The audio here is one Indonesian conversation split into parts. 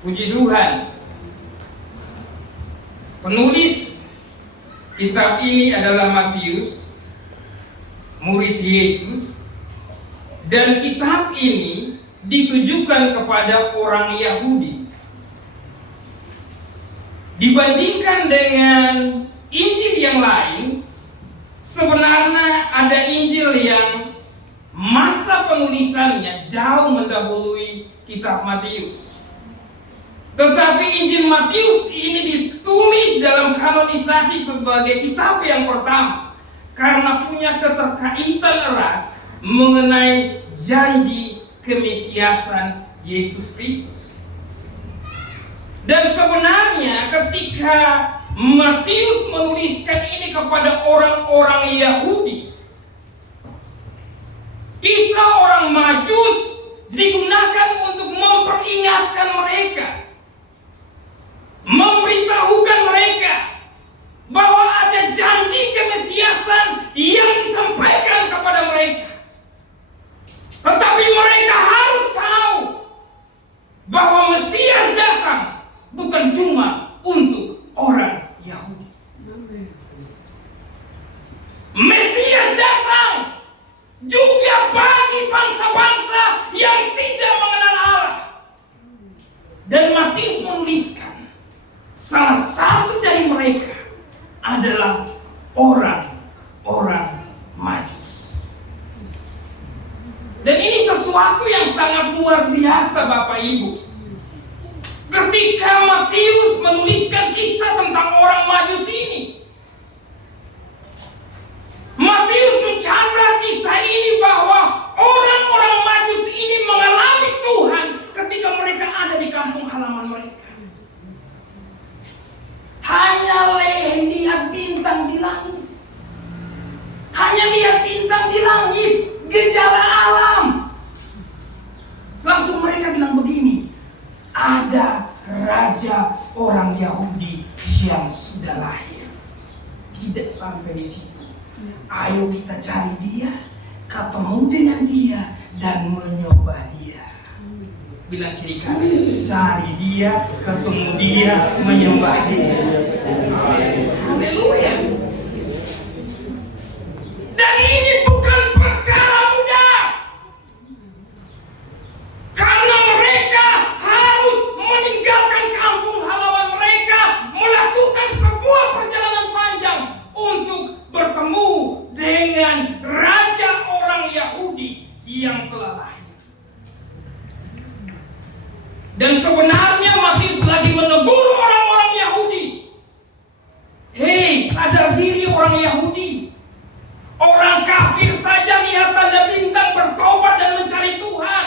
Puji Tuhan, penulis kitab ini adalah Matius, murid Yesus, dan kitab ini ditujukan kepada orang Yahudi. Dibandingkan dengan Injil yang lain, sebenarnya ada Injil yang masa penulisannya jauh mendahului kitab Matius. Tetapi Injil Matius ini ditulis dalam kanonisasi sebagai kitab yang pertama karena punya keterkaitan erat mengenai janji kemesiasan Yesus Kristus. Dan sebenarnya ketika Matius menuliskan ini kepada orang-orang Yahudi, kisah orang Majus digunakan untuk memperingatkan mereka, memberitahukan mereka bahwa ada janji kemesiasan yang disampaikan kepada mereka. Tetapi mereka harus tahu bahwa Mesias datang bukan cuma untuk orang Yahudi. Mesias datang juga bagi bangsa-bangsa yang tidak mengenal Allah. Dan Matius menuliskan salah satu dari mereka adalah orang-orang Majus. Dan ini sesuatu yang sangat luar biasa, Bapak Ibu. Ketika Matius menuliskan kisah tentang orang Majus ini, Matius mencatat kisah ini bahwa orang-orang Majus ini mengalami Tuhan ketika mereka ada di kampung halaman mereka. Hanya lihat bintang di langit. Hanya lihat bintang di langit, gejala alam. Langsung mereka bilang begini, ada raja orang Yahudi yang sudah lahir. Tidak sampai di situ. Ayo kita cari dia, ketemu dengan dia, dan menyembah dia. Bilang kiri kanan, cari dia, ketemu dia, menyembah dia. Haleluya. Dan ini bukan perkara mudah, karena mereka harus meninggalkan kampung halaman mereka, melakukan sebuah perjalanan panjang untuk bertemu dengan raja orang Yahudi yang telah lahir. Dan sebenarnya Matius lagi menegur orang-orang Yahudi. Hei, sadar diri orang Yahudi. Orang kafir saja lihat tanda bintang bertobat dan mencari Tuhan.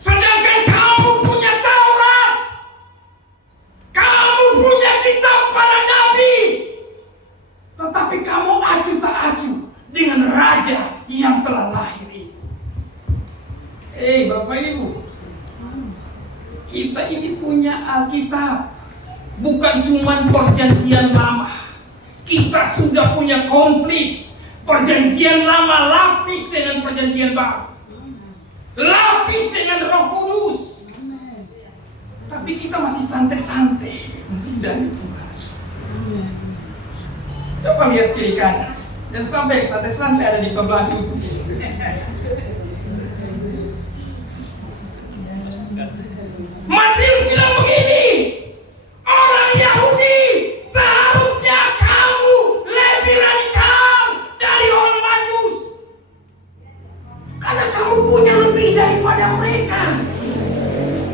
Sedangkan kamu punya Taurat. Kamu punya kitab para nabi. Tetapi kamu acuh tak acuh dengan raja yang telah lahir itu. Hei Bapak Ibu, kita ini punya Alkitab, bukan cuma perjanjian lama. Kita sudah punya komplit perjanjian lama, lapis dengan perjanjian baru, lapis dengan Roh Kudus. Tapi kita masih santai-santai dari Tuhan. Coba lihat kiri kanan, dan sampai santai-santai ada di sebelah itu. Matius bilang begini, orang Yahudi seharusnya kamu lebih radikal dari orang Majus, karena kamu punya lebih daripada mereka.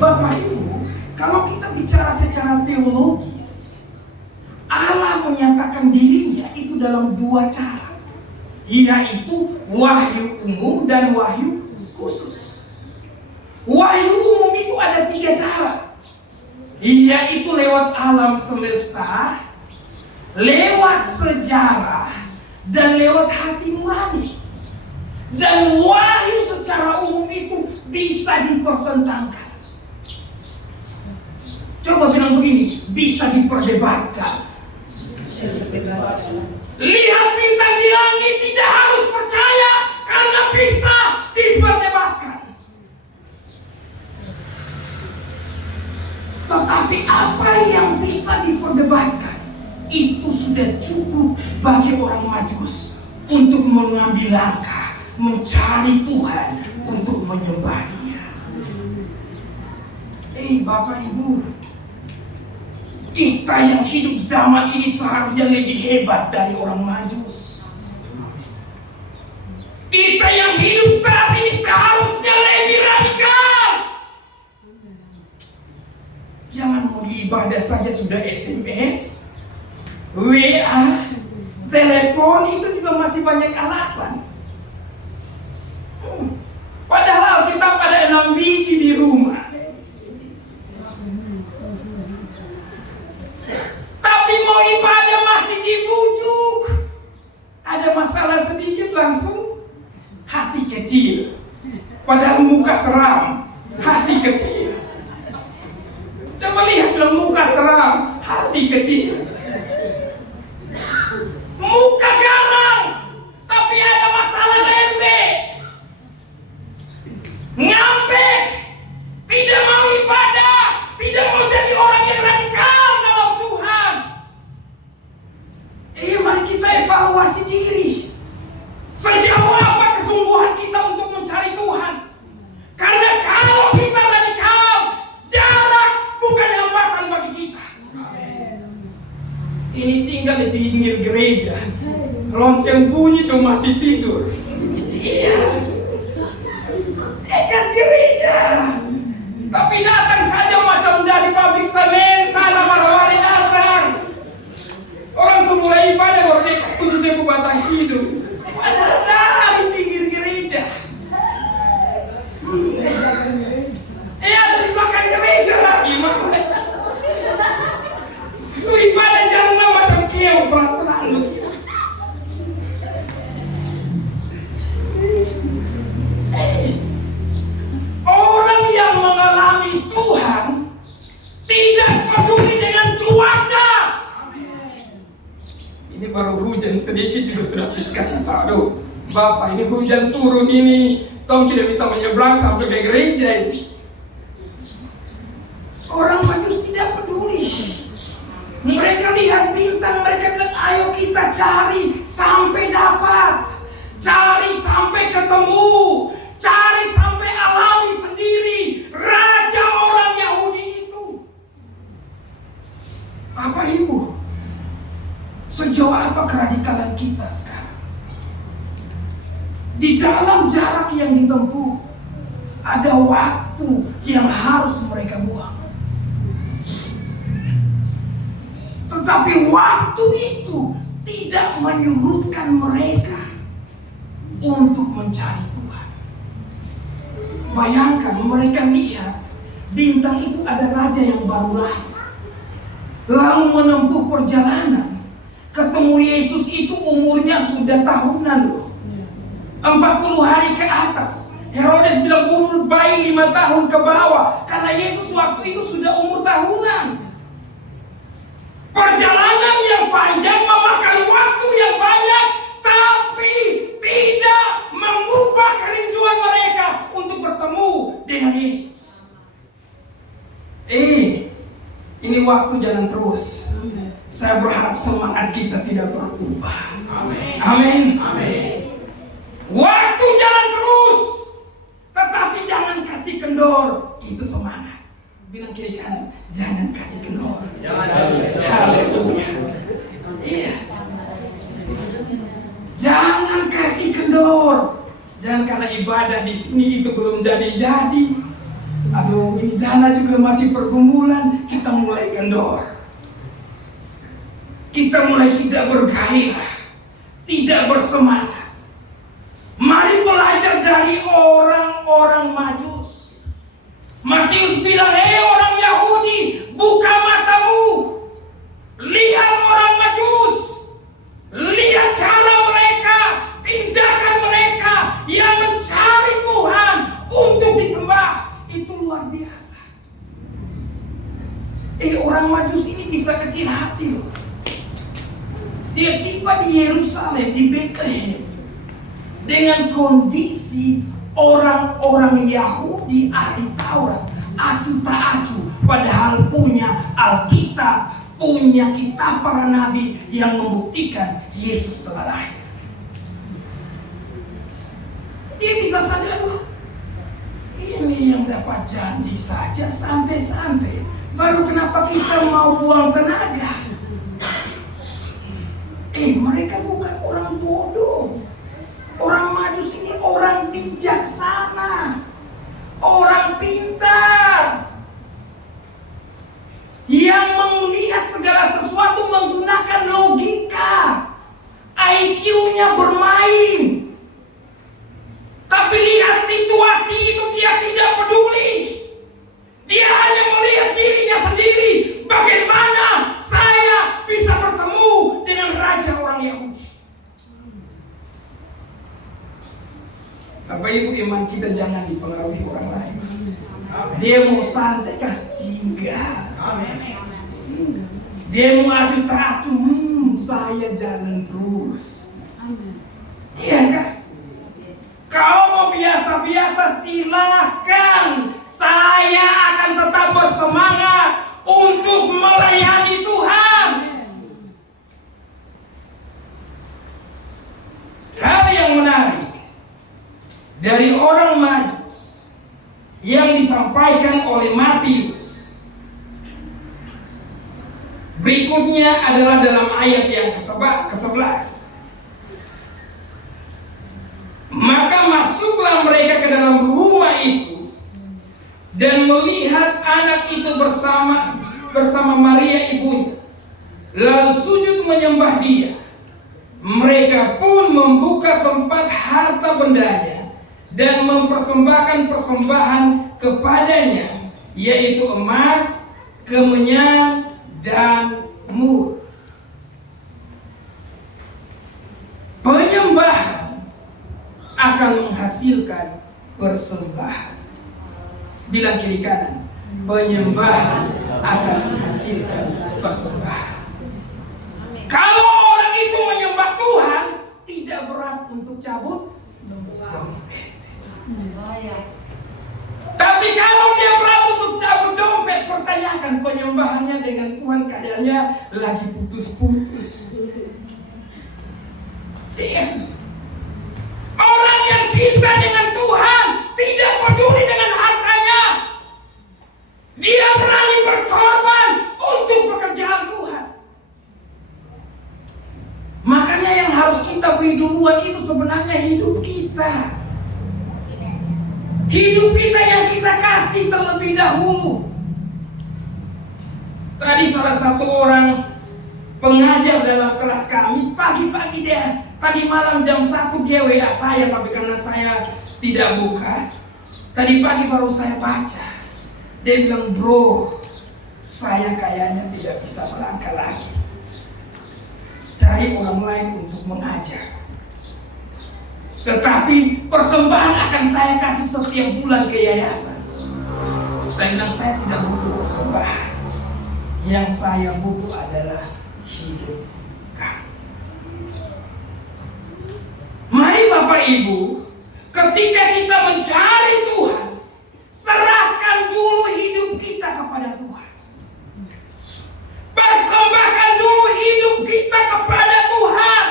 Bapak Ibu, kalau kita bicara secara teologis, Allah menyatakan dirinya itu dalam dua cara, yaitu wahyu umum dan wahyu khusus. Wahyu umum itu ada tiga cara, yaitu lewat alam semesta, lewat sejarah, dan lewat hati nurani. Dan wahyu secara umum itu bisa dipertentangkan. Coba bilang begini, bisa diperdebatkan. Lihat bintang di langit, tidak harus percaya karena bisa diperdebatkan. Tetapi apa yang bisa diperdebatkan itu sudah cukup bagi orang Majus untuk mengambil langkah mencari Tuhan untuk menyembah Dia. Bapak Ibu, kita yang hidup zaman ini seharusnya lebih hebat dari orang Majus. Kita yang hidup saat ini seharusnya lebih radikal. Jangan mau diibadah saja sudah SMS, WA, telepon, itu juga masih banyak alasan. Padahal kita pada 6 biji di rumah. Tapi mau ibadah masih dibujuk. Ada masalah sedikit langsung hati kecil. Padahal muka seram, hati kecil. Coba lihat dong, muka seram, hati kecil. Muka garang, tapi ada masalah lembek. Ngambek, tidak mau ibadah, tidak mau jadi orang yang radikal dalam Tuhan. Mari kita evaluasi diri. Sejauh apa kesungguhan kita untuk mencari Tuhan? Karena kalau kita radikal, jarak bukan hambatan bagi kita. Ini tinggal di pinggir gereja, lonceng bunyi tuh masih tidur. Iya, dekat gereja. Tapi datang saja macam dari pabrik semen sana, marwari datang. Orang semula ibadah baru dia setuju dia batang hidup. Padahal dari pinggir gereja. Ada di belakang gereja lagi, mama. Su ibadah jangan macam keo pelan-pelan begitu. Orang yang mengalami Tuhan tidak peduli dengan cuaca. Ini baru hujan sedikit juga sudah kasih tahu. Bapak, ini hujan turun ini, Tom tidak bisa menyeberang sampai ke gereja ini. Orang Majus tidak peduli. Mereka lihat bintang, mereka bilang ayo kita cari sampai dapat, cari sampai ketemu, cari sampai alami sendiri raja orang Yahudi itu. Bapak Ibu, sejauh apa keradikalan kita sekarang? Di dalam jarak yang ditempuh, ada waktu yang harus mereka buang. Tetapi waktu itu tidak menyurutkan mereka untuk mencari Tuhan. Bayangkan mereka lihat bintang itu ada raja yang baru lahir, lalu menempuh perjalanan. Ketemu Yesus itu umurnya sudah tahunan loh, 40 hari ke atas. Herodes bilang bunuh bayi 5 tahun ke bawah, karena Yesus waktu itu sudah umur tahunan. Perjalanan yang panjang memakan waktu yang banyak, tapi tidak mengubah kerinduan mereka untuk bertemu dengan Yesus. Ini waktu jalan terus. Saya berharap semangat kita tidak berubah. Amin. Waktu jalan terus, tetapi jangan kasih kendor. Itu semangat. Bilang kiri kanan, jangan kasih kendor. Haleluya. Iya. Jangan kasih kendor. Jangan karena ibadah di sini itu belum jadi. Aduh, ini dana juga masih pergumulan, kita mulai kendor. Kita mulai tidak bergairah, tidak bersemangat. Mari belajar dari orang-orang Majus. Matius bilang, hei orang Yahudi, buka matamu. Lihat orang Majus. Lihat cara mereka, tindakan mereka yang mencari Tuhan untuk disembah. Itu luar biasa. Orang Majus ini bisa kecil hati loh. Dia tiba di Yerusalem, di Bethlehem, dengan kondisi orang-orang Yahudi ahli Taurat, acu tak acu, padahal punya Alkitab, punya kitab para nabi yang membuktikan Yesus telah lahir. Dia bisa saja, ini yang dapat janji saja santai-santai. Baru kenapa kita mau buang tenaga? Mereka bukan orang bodoh. Orang Majus ini orang bijaksana, orang pintar, yang melihat segala sesuatu menggunakan logika. IQ-nya bermain. Tapi lihat situasi itu, dia tidak peduli. Dia hanya melihat dirinya sendiri. Bagaimana saya bisa bertemu dengan raja orang Yahudi? Bapak Ibu, iman kita jangan dipengaruhi orang lain. Dia mau santai, kasih tinggal. Dia mau adu-adu, saya jalan terus. Iya kan? Kau mau biasa-biasa, silahkan. Saya akan tetap bersemangat untuk melayani Tuhan. Hal yang menarik dari orang Majus yang disampaikan oleh Matius berikutnya adalah dalam ayat yang ke-11. Maka masuklah mereka ke dalam rumah itu dan melihat anak itu bersama Maria ibunya, lalu sujud menyembah dia. Mereka pun membuka tempat harta bendanya dan mempersembahkan persembahan kepadanya, yaitu emas, kemenyan, dan mur. Penyembahan akan menghasilkan persembahan. Bilang kiri kanan, penyembahan akan menghasilkan persembahan. Kalau orang itu menyembah Tuhan, tidak berat untuk cabut dompet. Tapi kalau dia berat untuk cabut dompet, pertanyakan penyembahannya dengan Tuhan kayaknya lagi putus-putus. Iya. Orang yang cinta dengan Tuhan tidak peduli dengan hartanya. Dia berani berkorban untuk pekerjaan Tuhan. Makanya yang harus kita beri duluan itu sebenarnya hidup kita. Hidup kita yang kita kasih terlebih dahulu. Tadi salah satu orang pengajar dalam kelas kami, pagi-pagi tadi malam jam 1 dia WA saya, tapi karena saya tidak buka, tadi pagi baru saya baca. Dia bilang, bro, saya kayaknya tidak bisa melangkah lagi. Cari orang lain untuk mengajar. Tetapi persembahan akan saya kasih setiap bulan ke yayasan. Saya bilang, saya tidak butuh persembahan. Yang saya butuh adalah hidup kamu. Mari Bapak Ibu, ketika kita mencari Tuhan, serahkan dulu hidup kita kepada Tuhan. Persembahkan dulu hidup kita kepada Tuhan.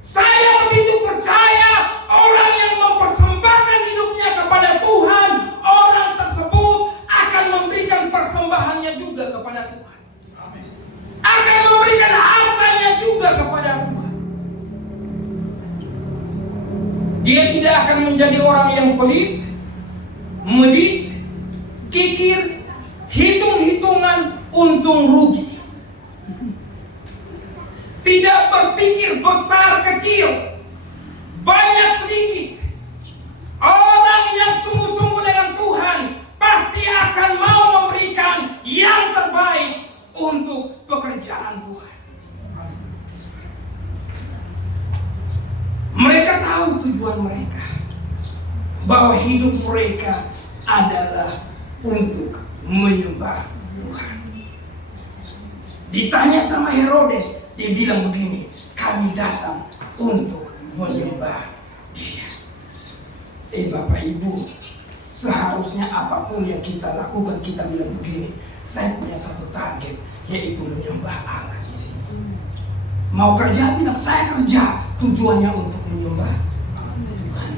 Saya begitu percaya orang yang mempersembahkan hidupnya kepada Tuhan, orang tersebut akan memberikan persembahannya juga kepada Tuhan. Akan memberikan hartanya juga kepada Tuhan. Dia tidak akan menjadi orang yang pelit, medit, kikir, hitung-hitungan untung rugi. Tidak berpikir besar kecil, banyak sedikit. Orang yang sungguh-sungguh dengan Tuhan pasti akan mau memberikan yang terbaik untuk pekerjaan Tuhan. Mereka tahu tujuan mereka, bahwa hidup mereka adalah untuk menyembah Tuhan. Ditanya sama Herodes, dia bilang begini, kami datang untuk menyembah Dia. Bapak Ibu, Seharusnya apapun yang kita lakukan, kita bilang begini, saya punya satu target, yaitu menyembah Allah di sini. Mau kerja, bilang saya kerja, tujuannya untuk menyembah Tuhan.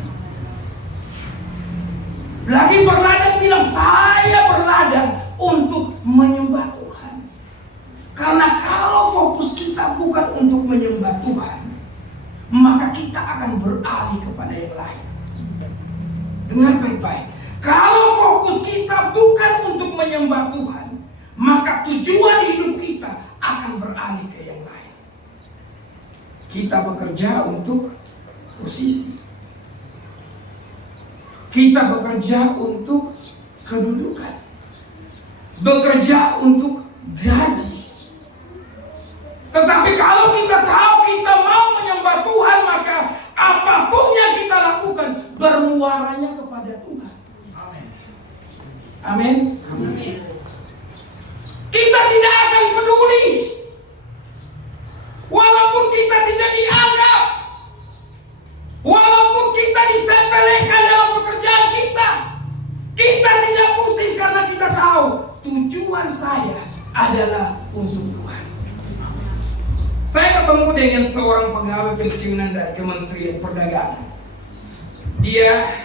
Lagi berladang, bilang saya berladang untuk menyembah Tuhan. Karena kalau fokus kita bukan untuk menyembah Tuhan, maka kita akan beralih kepada yang lain. Dengar baik-baik. Kalau fokus kita bukan untuk menyembah Tuhan, maka tujuan hidup kita akan beralih ke yang lain. Kita bekerja untuk posisi. Kita bekerja untuk kedudukan. Bekerja untuk gaji. Tetapi kalau kita tahu kita mau menyembah Tuhan, maka apapun yang kita lakukan bermuaranya kepada Tuhan. Amin. Kita tidak akan peduli walaupun kita tidak dianggap, walaupun kita disepelekan dalam pekerjaan kita. Kita tidak pusing karena kita tahu tujuan saya adalah untuk Tuhan. Saya ketemu dengan seorang pegawai pensiunan dari Kementerian Perdagangan. Dia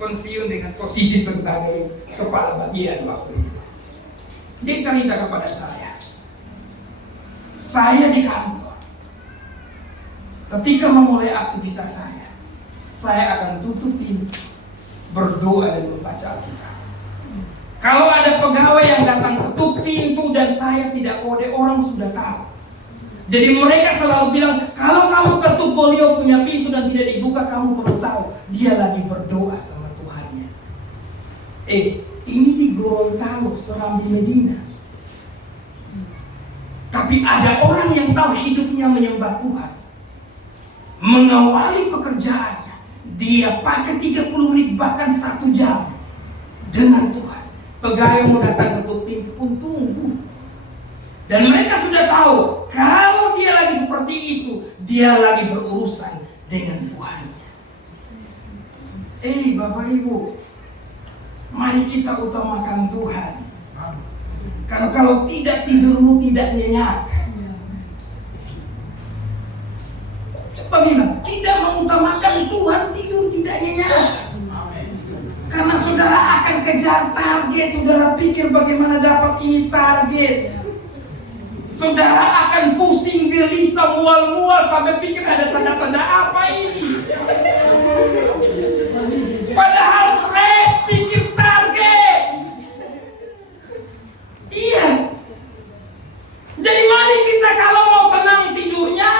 pensiun dengan posisi sebagai kepala bagian waktu itu. Dia cerita kepada saya di kantor, ketika memulai aktivitas saya akan tutup pintu, berdoa dan membaca Alkitab. Kalau ada pegawai yang datang ketuk pintu dan saya tidak kode, orang sudah tahu. Jadi mereka selalu bilang, kalau kamu ketuk Bolio punya pintu dan tidak dibuka, kamu perlu tahu dia lagi berdoa sama Tuhannya. Ini di Gorontalo, Serambi Medina. Tapi ada orang yang tahu hidupnya menyembah Tuhan. Mengawali pekerjaannya, dia pakai 30 menit bahkan 1 jam dengan Tuhan. Pegawai mau datang ketuk pintu pun tunggu. Dan mereka sudah tahu, kalau dia lagi seperti itu, dia lagi berurusan dengan Tuhannya. Bapak Ibu, mari kita utamakan Tuhan. Kalau tidak, tidurmu tidak nyenyak. Coba bilang, tidak mengutamakan Tuhan, tidur tidak nyenyak. Karena saudara akan kejar target, saudara pikir bagaimana dapat ini target. Saudara akan pusing, gelisah, mual-mual sampai pikir ada tanda-tanda apa ini. Padahal stres, pikir target. Iya. Jadi mari kita kalau mau tenang tidurnya,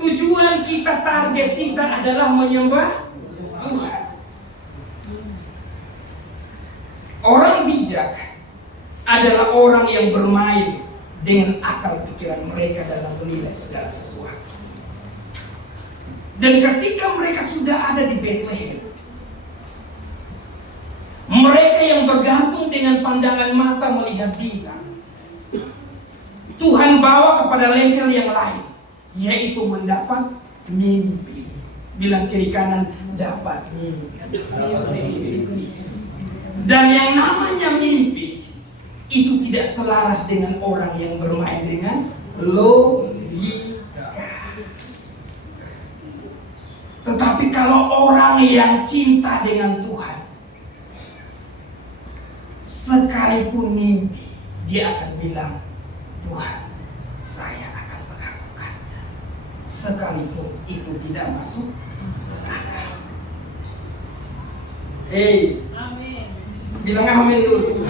tujuan kita, target kita adalah menyembah Tuhan. Orang bijak adalah orang yang bermain dengan akal pikiran mereka dalam menilai segala sesuatu. Dan ketika mereka sudah ada di Bethlehem, mereka yang bergantung dengan pandangan mata melihat bintang, Tuhan bawa kepada level yang lain, yaitu mendapat mimpi. Bilang kiri kanan, dapat mimpi. Dan yang namanya mimpi itu tidak selaras dengan orang yang bermain dengan logika. Tetapi kalau orang yang cinta dengan Tuhan, sekalipun mimpi, dia akan bilang, Tuhan, saya akan melakukannya. Sekalipun itu tidak masuk akal. Bilang amin dulu.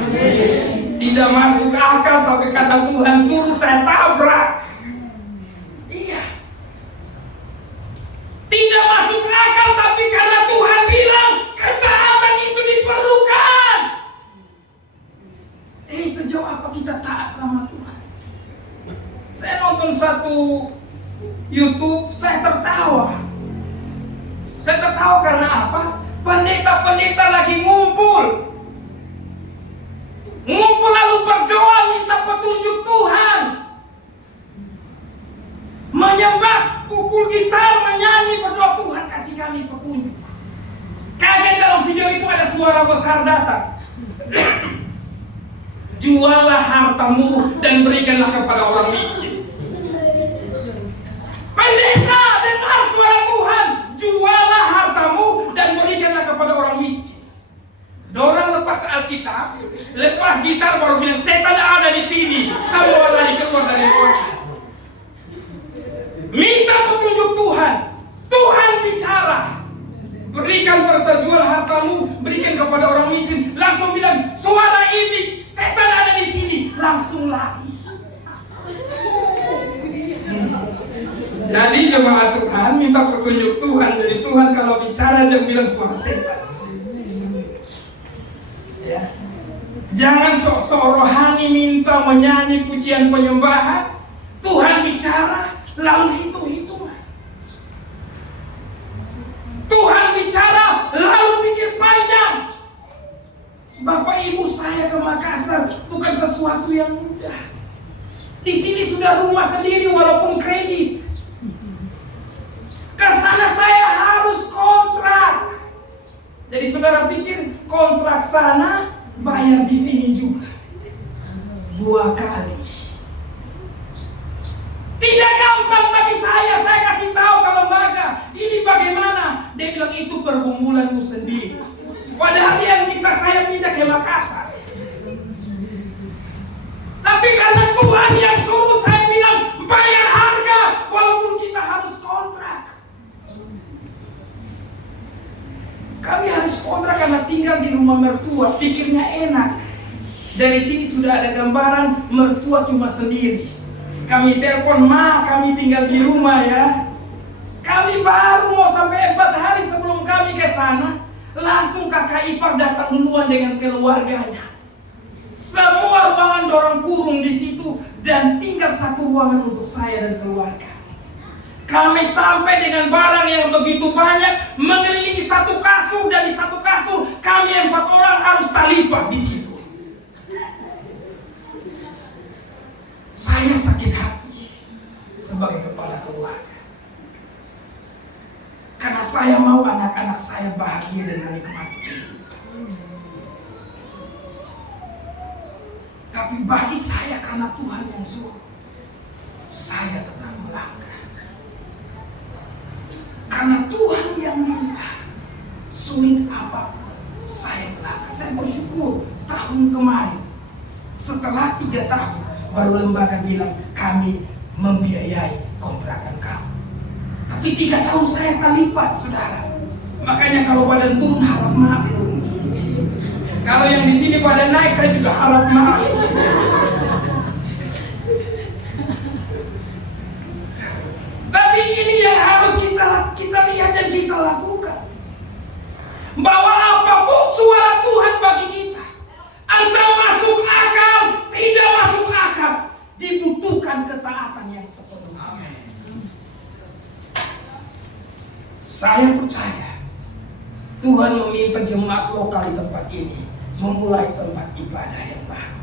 Tidak masuk akal, tapi kata Tuhan suruh saya tabrak. Iya. Tidak masuk akal, tapi karena Tuhan bilang ketaatan itu diperlukan. Sejauh apa kita taat sama Tuhan? Saya nonton satu YouTube, saya tertawa. Saya tertawa karena apa? Pendeta-pendeta lagi ngumpul lalu berdoa minta petunjuk Tuhan, menyembah, pukul gitar, menyanyi, berdoa, Tuhan kasih kami petunjuk. Kajian dalam video itu ada suara besar datang. Jualah hartamu dan berikanlah kepada orang miskin. Pendeta, dengar suara Tuhan. Jualah hartamu dan berikanlah kepada orang miskin. Dorang lepas Alkitab, lepas gitar, baru bilang setan ada di sini. Semua lari keluar dari ruangan. Minta petunjuk Tuhan. Tuhan bicara. Berikan persejual hartamu, berikan kepada orang miskin. Langsung bilang, suara iblis, setan ada di sini. Langsung lari. Jadi jemaat Tuhan minta petunjuk Tuhan. Jadi Tuhan kalau bicara jangan bilang suara setan. Ya. Jangan sok-sok rohani minta menyanyi pujian penyembahan. Tuhan bicara lalu hitung-hitungan. Tuhan bicara lalu pikir panjang. Bapak ibu, saya ke Makassar bukan sesuatu yang mudah. Di sini sudah rumah sendiri walaupun kredit. Ke sana saya harus kontrak. Jadi saudara pikir kontrak sana bayar di sini juga 2 kali. Tidak gampang bagi saya kasih tahu ke lembaga ini bagaimana. Dia bilang itu pergumulanmu sendiri. Padahal dia minta saya pindah ke Makassar. Tapi karena Tuhan yang suruh, saya bilang bayar harga walaupun kita harus kontrak. Kami harus kontrak karena tinggal di rumah mertua, pikirnya enak. Dari sini sudah ada gambaran mertua cuma sendiri. Kami telepon, ma, kami tinggal di rumah ya. Kami baru mau sampai 4 hari sebelum kami ke sana, langsung kakak ipar datang duluan dengan keluarganya. Semua ruangan dorong kurung di situ dan tinggal 1 ruangan untuk saya dan keluarga. Kami sampai dengan barang yang begitu banyak, mengelilingi 1 kasur, dan di 1 kasur kami 4 orang harus talipa di situ. Saya sakit hati sebagai kepala keluarga. Karena saya mau anak-anak saya bahagia dan menikmati hidup. Tapi bagi saya karena Tuhan yang suruh, saya tetap melangkah. Karena Tuhan yang minta, sulit apapun saya melangkah. Saya bersyukur tahun kemarin, setelah 3 tahun, baru lembaga bilang kami membiayai kontrakan kamu. Tapi 3 tahun saya akan lipat, saudara. Makanya kalau badan turun harap maklum. Kalau yang di sini badan naik, saya juga harap maklum. Tapi ini yang harus kita lihat dan kita lakukan. Bahwa apapun suara Tuhan bagi kita, entah masuk akal, tidak masuk akal, dibutuhkan ketaatan yang sepenuhnya. Saya percaya Tuhan meminta jemaat lokal di tempat ini memulai tempat ibadah yang baru.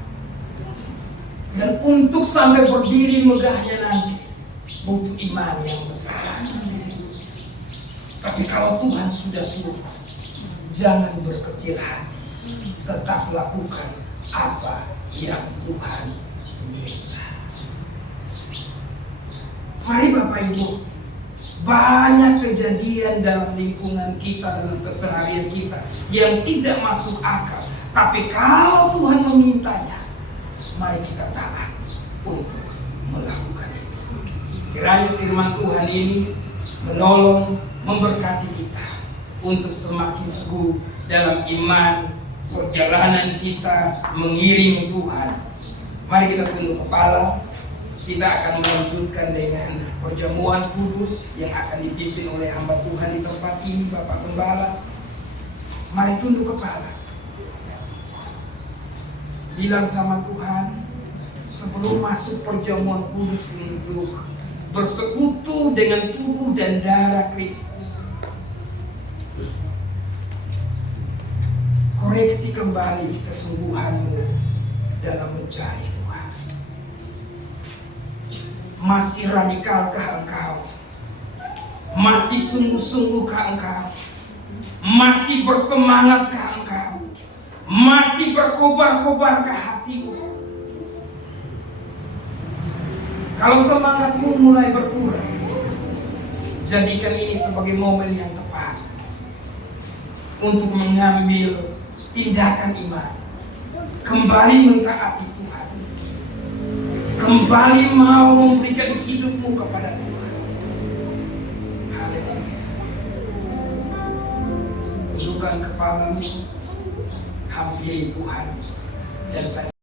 Dan untuk sampai berdiri megahnya nanti butuh iman yang besar. Tapi kalau Tuhan sudah suruh, jangan berkecil hati, tetap lakukan apa yang Tuhan minta. Mari Bapak Ibu, banyak kejadian dalam lingkungan kita, dalam keseharian kita yang tidak masuk akal. Tapi kalau Tuhan memintanya, mari kita taat untuk melakukan itu. Kiranya firman Tuhan ini menolong, memberkati kita untuk semakin teguh dalam iman, perjalanan kita mengiring Tuhan. Mari kita tunduk kepala. Kita akan melanjutkan dengan perjamuan kudus yang akan dipimpin oleh hamba Tuhan di tempat ini, Bapak Gembala. Mari tunduk kepala. Bilang sama Tuhan, sebelum masuk perjamuan kudus untuk bersekutu dengan tubuh dan darah Kristus, koreksi kembali kesungguhanmu dalam mencari Tuhan. Masih radikalkah engkau? Masih sungguh-sungguhkah engkau? Masih bersemangatkah engkau? Masih berkobar-kobarkah hatimu? Kalau semangatmu mulai berkurang, jadikan ini sebagai momen yang tepat untuk mengambil tindakan iman, kembali mentaati Tuhan, kembali mau memberikan hidupmu kepada Tuhan. Haleluya. Tundukkan kepalamu, hampiri Tuhan, dan saya